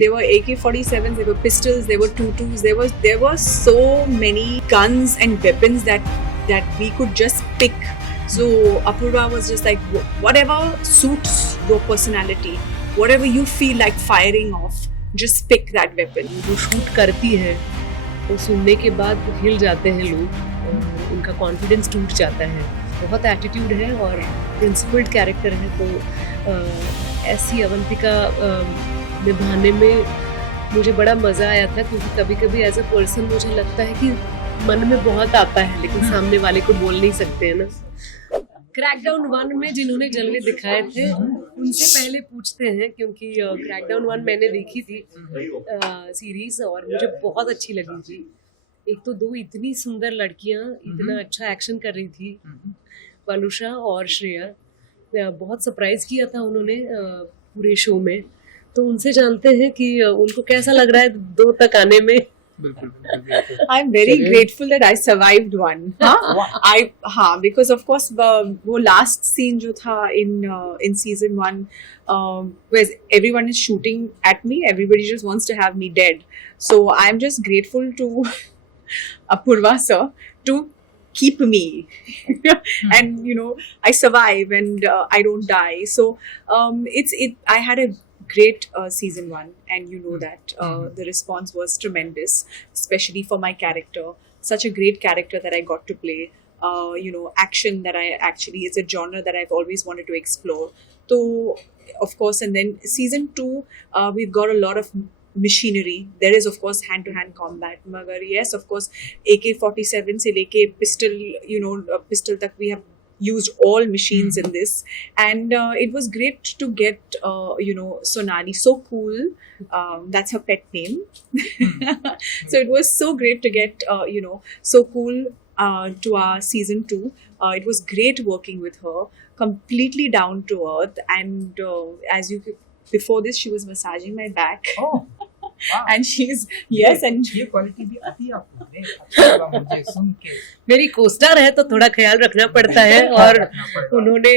There were AK-47s, there were pistols, there were 22s, there were so many guns and weapons that we could just pick. So Apurva was just like, whatever suits your personality, whatever you feel like firing off, just pick that weapon. वो shoot करती है तो सुनने के बाद हिल जाते हैं लोग और उनका कॉन्फिडेंस टूट जाता है. बहुत एटीट्यूड है और प्रिंसिपल्ड कैरेक्टर है, तो ऐसी अवंतिका निभाने में मुझे बड़ा मज़ा आया था, क्योंकि कभी कभी एज अ पर्सन मुझे लगता है कि मन में बहुत आता है लेकिन सामने वाले को बोल नहीं सकते हैं ना. क्रैकडाउन 1 में जिन्होंने जलवे दिखाए थे उनसे पहले पूछते हैं, क्योंकि क्रैकडाउन 1 मैंने देखी थी सीरीज और मुझे बहुत अच्छी लगी थी. एक तो दो इतनी सुंदर लड़कियां इतना अच्छा एक्शन कर रही थी, वालुषा और श्रेया. बहुत सरप्राइज किया था उन्होंने पूरे शो में. तो उनसे जानते हैं कि उनको कैसा लग रहा है 2 तक आने में. I'm very grateful that I survived one. Because of course वो last scene जो था in season 1, where everyone is shooting at me, everybody just wants to have me dead. So I'm just grateful to Apurva sir to keep me, and I survive and I don't die. So I had a great season 1, and that the response was tremendous, especially for my character. Such a great character that I got to play. Action that it's a genre that I've always wanted to explore. So of course, and then season 2, we've got a lot of machinery. There is of course hand-to-hand combat. Magar yes, of course, AK-47 se leke pistol, pistol tak we have used all machines in this, and it was great to get Sonali, so cool, that's her pet name. So it was so great to get so cool to our season 2. It was great working with her, completely down to earth, and before this she was massaging my back. Oh. Wow. And she's yes, and ये quality भी आती है आपको. अच्छा लगा मुझे सुन के. मेरी कोस्टार है तो थोड़ा ख्याल रखना पड़ता है. और उन्होंने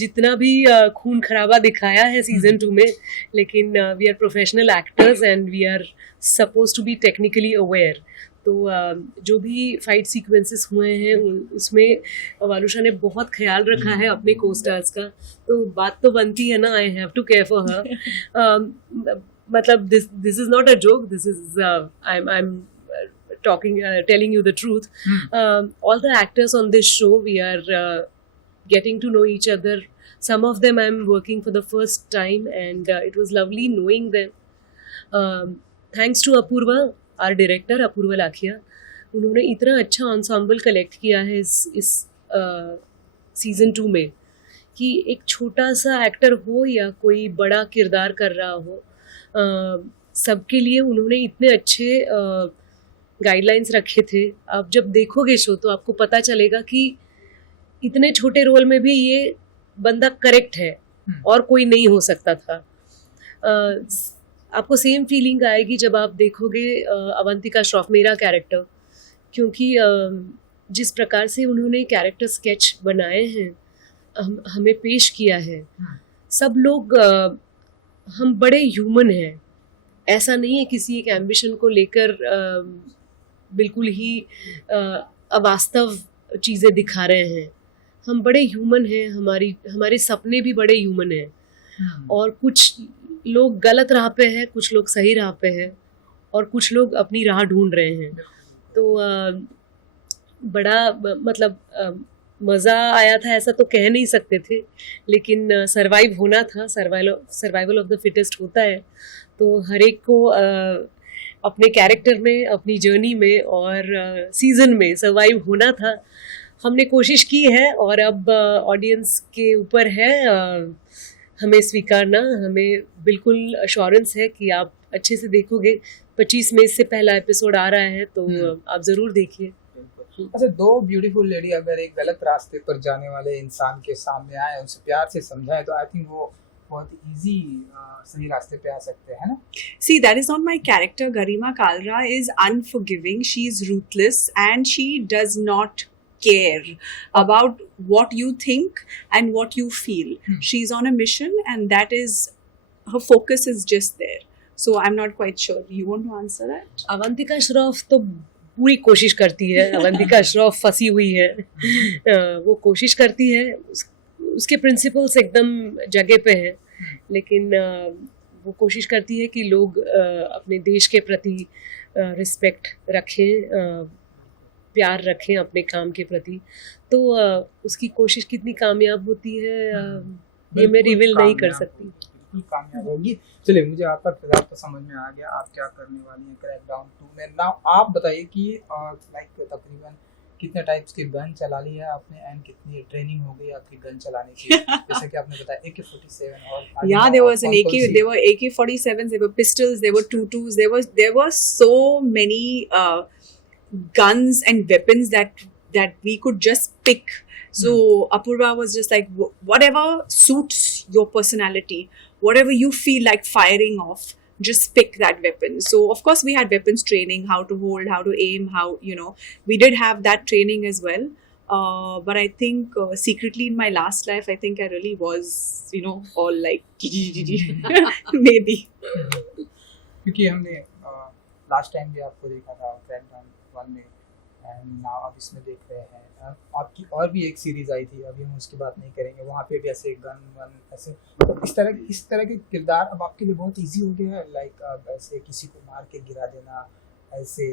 जितना भी खून खराबा दिखाया है सीजन 2 में, लेकिन we are professional actors and we are suppose to be technically aware. तो जो भी फाइट सीक्वेंसेस हुए हैं उसमें वालुषा ने बहुत ख्याल रखा है अपने कोस्टार्स का. तो बात तो बनती है ना, I have to care for her. मतलब this is not a joke. This is I'm telling you the truth. All the actors on this show, we are getting to know each other. Some of them I'm working for the first time, and it was lovely knowing them. Thanks to Apurva, our director Apurva Lakhia. उन्होंने इतना अच्छा ensemble collect किया है इस season 2 में, कि एक छोटा सा एक्टर हो या कोई बड़ा किरदार कर रहा हो, सबके लिए उन्होंने इतने अच्छे गाइडलाइंस रखे थे. आप जब देखोगे शो तो आपको पता चलेगा कि इतने छोटे रोल में भी ये बंदा करेक्ट है और कोई नहीं हो सकता था. आपको सेम फीलिंग आएगी जब आप देखोगे अवंतिका श्रॉफ, मेरा कैरेक्टर, क्योंकि जिस प्रकार से उन्होंने कैरेक्टर स्केच बनाए हैं, हमें पेश किया है, सब लोग हम बड़े ह्यूमन हैं. ऐसा नहीं है किसी एक एम्बिशन को लेकर बिल्कुल ही अवास्तव चीज़ें दिखा रहे हैं. हम बड़े ह्यूमन हैं, हमारे सपने भी बड़े ह्यूमन हैं. और कुछ लोग गलत राह पे हैं, कुछ लोग सही राह पे हैं, और कुछ लोग अपनी राह ढूंढ रहे हैं. तो बड़ा मतलब मज़ा आया था, ऐसा तो कह नहीं सकते थे, लेकिन सर्वाइव होना था. सर्वाइवल ऑफ द फिटेस्ट होता है. तो हर एक को अपने कैरेक्टर में, अपनी जर्नी में और सीज़न में सर्वाइव होना था. हमने कोशिश की है और अब ऑडियंस के ऊपर है हमें स्वीकारना. हमें बिल्कुल अश्योरेंस है कि आप अच्छे से देखोगे. 25 मई से पहला एपिसोड आ रहा है, तो आप ज़रूर देखिए. अच्छा, 2 ब्यूटीफुल लेडी अगर एक गलत रास्ते पर जाने वाले इंसान के सामने आए, उनसे प्यार से समझाए, तो आई थिंक वो बहुत इजी सही रास्ते पे आ सकते हैं ना. See, that is not my character. Garima Kalra is unforgiving. She is ruthless, and she does not care about what you think and what you feel. She's on a mission, and that is her focus is just there. So I'm not quite sure. You want to answer that? Avantika Shroff तो पूरी कोशिश करती है. अवंतिका श्रॉफ फंसी हुई है. वो कोशिश करती है, उसके प्रिंसिपल्स एकदम जगह पे हैं, लेकिन वो कोशिश करती है कि लोग अपने देश के प्रति रिस्पेक्ट रखें, प्यार रखें अपने काम के प्रति. तो उसकी कोशिश कितनी कामयाब होती है ये मैं रिवील नहीं कर सकती. बिल्कुल कामयाब होगी. चलिए, मुझे आपका किरदार तो समझ में आ गया, आप क्या करने वाली हैं क्रैकडाउन 2 में. नाउ आप बताइए कि लाइक तकरीबन कितने टाइप्स के गन चला लिया है आपने एंड कितनी ट्रेनिंग हो गई आपकी गन चलाने की. जैसे कि आपने बताया AK-47 और yeah, there was an AK, there were AK-47s, there were pistols, there were 22s, there were so many guns and weapons that we could just pick. So Apurva was just like, whatever suits your personality, whatever you feel like firing off, just pick that weapon. So of course we had weapons training, how to hold, how to aim, how, we did have that training as well. But I think secretly in my last life, I think I really was, all like maybe. क्योंकि हमने last time भी आपको देखा था crackdown 1 में, and now अब इसमें देख रहे हैं. आपकी और भी एक सीरीज आई थी, अभी हम उसकी बात नहीं करेंगे, वहाँ पे भी ऐसे गन वन ऐसे, तो इस तरह के किरदार अब आपके लिए बहुत इजी हो गया है. लाइक ऐसे किसी को मार के गिरा देना, ऐसे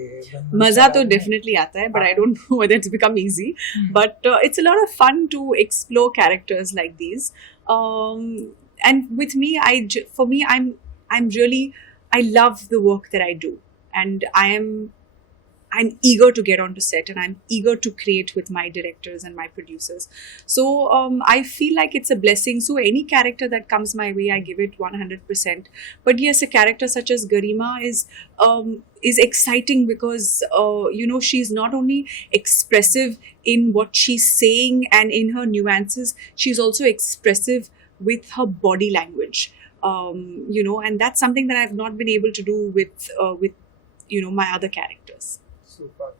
मजा तो डेफिनेटली आता है, but I don't know whether it's become easy. But it's a lot of fun to explore characters like these. And with me, I'm really, I love the work that I do, and I'm eager to get onto set, and I'm eager to create with my directors and my producers. So I feel like it's a blessing. So any character that comes my way, I give it 100%. But yes, a character such as Garima is exciting because she's not only expressive in what she's saying and in her nuances, she's also expressive with her body language. And that's something that I've not been able to do with my other characters. Super.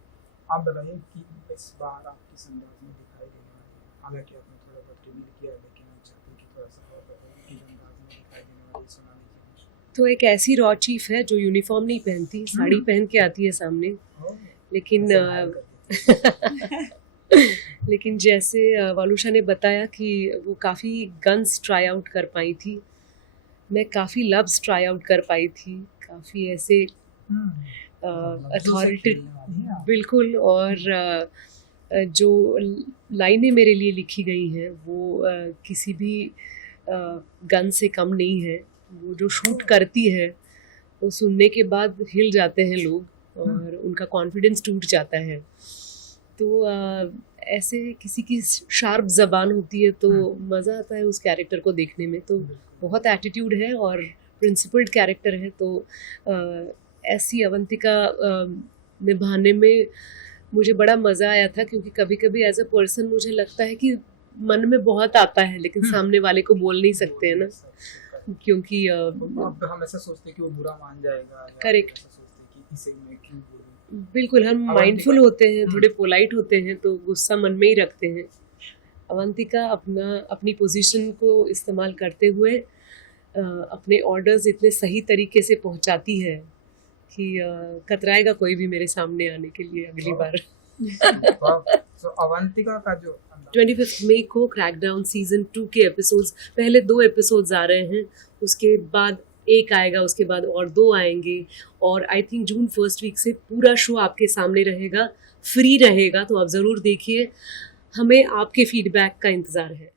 आप बताइए कि इस बार आप किस अंदाज में दिखाई देने वाली हैं. हालांकि आपने थोड़ा बहुत रिवील किया, लेकिन आप चाहते हैं कि थोड़ा सा और बताइए किस अंदाज में दिखाई देने वाली सोनाली. तो एक ऐसी रॉ चीफ है जो यूनिफॉर्म नहीं पहनती, साड़ी पहन के आती है सामने. लेकिन जैसे वालुषा ने बताया कि वो काफ़ी गन्स ट्राई आउट कर पाई थी, मैं काफ़ी लव्स ट्राई आउट कर पाई थी, काफ़ी ऐसे अथॉरिटी. बिल्कुल. और जो लाइनें मेरे लिए लिखी गई हैं वो किसी भी गन से कम नहीं है. वो जो शूट करती है वो सुनने के बाद हिल जाते हैं लोग और उनका कॉन्फिडेंस टूट जाता है. तो ऐसे किसी की शार्प ज़बान होती है तो मज़ा आता है उस कैरेक्टर को देखने में. तो बहुत एटीट्यूड है और प्रिंसिपल्ड कैरेक्टर है. तो ऐसी अवंतिका निभाने में मुझे बड़ा मज़ा आया था, क्योंकि कभी कभी एज अ पर्सन मुझे लगता है कि मन में बहुत आता है लेकिन सामने वाले को बोल नहीं सकते हैं ना, क्योंकि हम ऐसा सोचते हैं कि वो बुरा मान जाएगा. करेक्ट. इसे मैं क्यों बोलूं. बिल्कुल. हम माइंडफुल होते हैं, थोड़े पोलाइट होते हैं, तो गुस्सा मन में ही रखते हैं. अवंतिका अपनी पोजीशन को इस्तेमाल करते हुए अपने ऑर्डर्स इतने सही तरीके से पहुंचाती है कि कतराएगा कोई भी मेरे सामने आने के लिए अगली बार. So, अवंतिका का जो 25 मई को क्रैकडाउन सीजन 2 के एपिसोड्स, पहले 2 एपिसोड्स आ रहे हैं, उसके बाद एक आएगा, उसके बाद और 2 आएंगे, और I think June 1st week से पूरा शो आपके सामने रहेगा, फ्री रहेगा. तो आप ज़रूर देखिए. हमें आपके फीडबैक का इंतज़ार है.